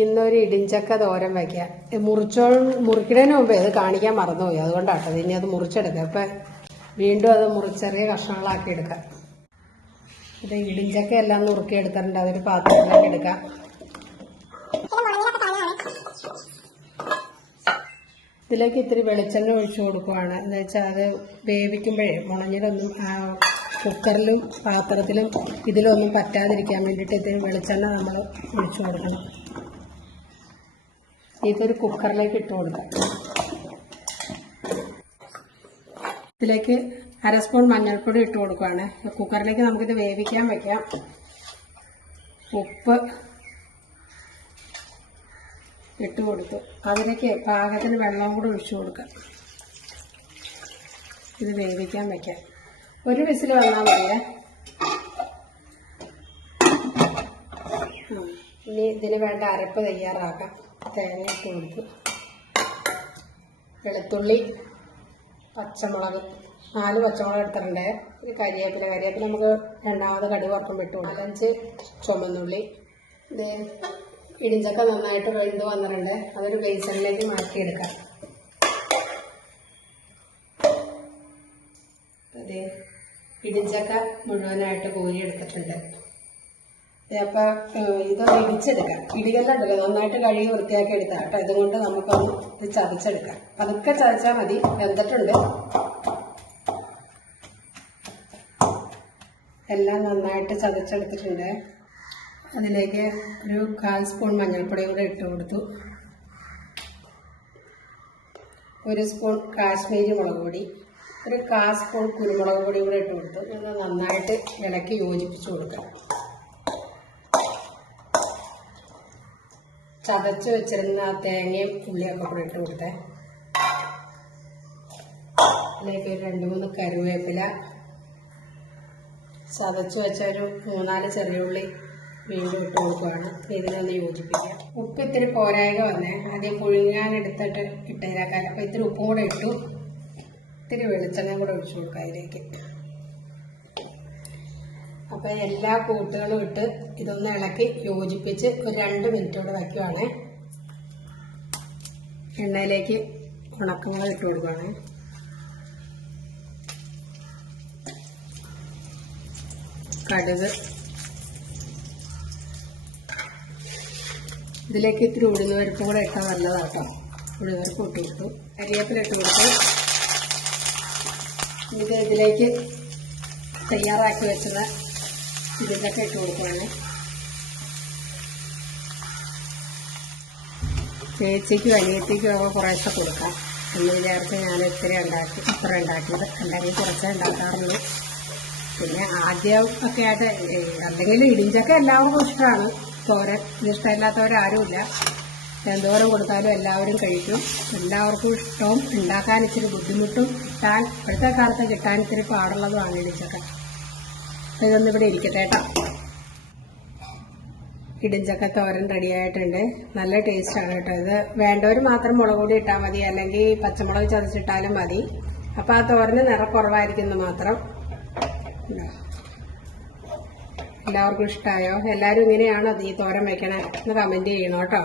ഇന്നൊരു ഇടിഞ്ചക്ക തോരൻ വയ്ക്കാം മുറിച്ചോ മുറിക്കണതിന് മുമ്പേ അത് കാണിക്കാൻ മറന്നുപോയി. അതുകൊണ്ടാട്ടോ ഇനി അത് മുറിച്ചെടുക്കാം. അപ്പം വീണ്ടും അത് മുറിച്ചെറിയ കഷ്ണങ്ങളാക്കി എടുക്കാം. ഇത് ഇടിഞ്ചക്ക എല്ലാം നുറുക്കി എടുത്തിട്ടുണ്ട് അതൊരു പാത്രത്തിലേക്ക് എടുക്കാം. ഇതിലേക്ക് ഇത്തിരി വെളിച്ചെണ്ണ ഒഴിച്ചു കൊടുക്കുവാണ്. എന്ന് വെച്ചാൽ അത് വേവിക്കുമ്പോഴേ മുളഞ്ഞിലൊന്നും കുക്കറിലും പാത്രത്തിലും ഇതിലൊന്നും പറ്റാതിരിക്കാൻ വേണ്ടിയിട്ട് ഇത്തിരി വെളിച്ചെണ്ണ നമ്മൾ ഒഴിച്ചു കൊടുക്കണം. ഇതൊരു കുക്കറിലേക്ക് ഇട്ട് കൊടുക്കാം. ഇതിലേക്ക് അര സ്പൂൺ മഞ്ഞൾപ്പൊടി ഇട്ട് കൊടുക്കുകയാണ് കുക്കറിലേക്ക് നമുക്കിത് വേവിക്കാൻ വെക്കാം. ഉപ്പ് ഇട്ട് കൊടുത്തു. അതിലേക്ക് പാകത്തിന് വെള്ളം കൂടി ഒഴിച്ചു കൊടുക്കാം. ഇത് വേവിക്കാൻ വെക്കാം. ഒരു വിസിൽ വന്നാൽ മതിയേ. ഇനി ഇതിന് വേണ്ട അരപ്പ് തയ്യാറാക്കാം. തേങ്ങ ഇട്ട് വെളുത്തുള്ളി പച്ചമുളക് നാല് പച്ചമുളക് എടുത്തിട്ടുണ്ട്. ഒരു കരിയേപ്പില കരിയേപ്പില നമുക്ക് രണ്ടാമത് കടുക് വറക്കുമ്പോൾ അഞ്ച് ചുമന്നുള്ളി. ഇത് ഇടിഞ്ചക്ക നന്നായിട്ട് വെന്ത് വന്നിട്ടുണ്ട്. അതൊരു ബേസണിലേക്ക് മാറ്റിയെടുക്കാം. അതെ ഇടിഞ്ചക്ക മുഴുവനായിട്ട് കോരി എടുത്തിട്ടുണ്ട് അപ്പൊ ഇതൊന്ന് ഇടിച്ചെടുക്കാം. ഇടികല്ലോ നന്നായിട്ട് കഴുകി വൃത്തിയാക്കി എടുക്കാം കേട്ടോ ഇതുകൊണ്ട് നമുക്കൊന്ന് ഇത് ചതച്ചെടുക്കാം. പതുക്കെ ചതച്ചാൽ മതി. വെന്തിട്ടുണ്ട്. എല്ലാം നന്നായിട്ട് ചതച്ചെടുത്തിട്ടുണ്ട്. അതിലേക്ക് ഒരു കാൽ സ്പൂൺ മഞ്ഞൾപ്പൊടി കൂടെ ഇട്ട് കൊടുത്തു. ഒരു സ്പൂൺ കാശ്മീരി മുളക് പൊടി ഒരു കാൽ സ്പൂൺ കുരുമുളക് പൊടി കൂടെ ഇട്ട് കൊടുത്തു. നന്നായിട്ട് ഇളക്കി യോജിപ്പിച്ച് കൊടുക്കാം. ചതച്ച് വെച്ചിരുന്ന തേങ്ങയും ഉള്ളിയൊക്കെ കൂടെ ഇട്ട് കൊടുത്തേ. അതിലേക്ക് ഒരു രണ്ട് മൂന്ന് കരുവേപ്പില ചതച്ച് വെച്ച ഒരു മൂന്നാൽ ചെറിയ ഉള്ളി വീണ്ടും ഇട്ട് കൊടുക്കുകയാണ് ഇതിനൊന്ന് യോജിപ്പിക്കാം. ഉപ്പ് ഇത്തിരി പോരായക വന്നേ. ആദ്യം പുഴുങ്ങാൻ എടുത്തിട്ട് ഇട്ടേരാക്കാൻ അപ്പോൾ ഇത്തിരി ഉപ്പും കൂടെ ഇട്ടു. ഇത്തിരി വെളിച്ചെണ്ണയും കൂടെ ഒഴിച്ചു കൊടുക്കാം അതിലേക്ക്. അപ്പം എല്ലാ കൂട്ടുകളും ഇട്ട് ഇതൊന്ന് ഇളക്കി യോജിപ്പിച്ച് ഒരു രണ്ട് മിനിറ്റ് കൂടെ വയ്ക്കുവാണേ എണ്ണയിലേക്ക് ഉണക്കങ്ങൾ ഇട്ട് കൊടുക്കുവാണേ. കടുക്. ഇതിലേക്ക് ഇത്തിരി ഉഴുന്നുപരിപ്പും കൂടെ ഇട്ടാൽ നല്ലതാട്ടോ. ഉഴുന്നുപരിപ്പ് ഇട്ട് കൊടുത്തു. കരിയേപ്പില ഇട്ട് കൊടുത്തു. ഇത് ഇതിലേക്ക് തയ്യാറാക്കി വെച്ചത് ഇതിലൊക്കെ ഇട്ട് കൊടുക്കുവാണ്. ചേച്ചിക്കും അനിയത്തിക്കും ഒക്കെ കുറേശ്ശെ കൊടുക്കാം. എന്ന് വിചാരിച്ച് ഞാൻ ഇത്തിരി ഉണ്ടാക്കി ഇത്ര ഉണ്ടാക്കിയത്. അല്ലെങ്കിൽ കുറച്ചേ ഉണ്ടാക്കാറുള്ളൂ. പിന്നെ ആദ്യം ഒക്കെ ആയിട്ട് അല്ലെങ്കിൽ ഇടിഞ്ചൊക്കെ എല്ലാവർക്കും ഇഷ്ടമാണ് തോരൻ ഇഷ്ടമില്ലാത്തവരാരുമില്ല. എന്തോരം കൊടുത്താലും എല്ലാവരും കഴിക്കും. എല്ലാവർക്കും ഇഷ്ടവും ഉണ്ടാക്കാൻ ഇച്ചിരി ബുദ്ധിമുട്ടും കിട്ടാൻ ഇപ്പോഴത്തെ കാലത്ത് കിട്ടാൻ ഇത്തിരി പാടുള്ളതുമാണ് ഇടിഞ്ചക്ക. അപ്പോൾ ഇതൊന്നും ഇവിടെ ഇരിക്കട്ടെ കേട്ടോ. ഇടിഞ്ചക്ക തോരൻ റെഡി ആയിട്ടുണ്ട്. നല്ല ടേസ്റ്റാണ് കേട്ടോ ഇത്. വേണ്ടവർ മാത്രം മുളക് പൊടി ഇട്ടാൽ മതി അല്ലെങ്കിൽ പച്ചമുളക് ചതച്ചിട്ടാലും മതി. അപ്പോൾ ആ തോരന് നിറക്കുറവായിരിക്കുന്നു മാത്രം. എല്ലാവർക്കും ഇഷ്ടമായോ എല്ലാവരും ഇങ്ങനെയാണോ ഈ തോരൻ വെക്കണേ? എന്ന് കമന്റ് ചെയ്യണം കേട്ടോ?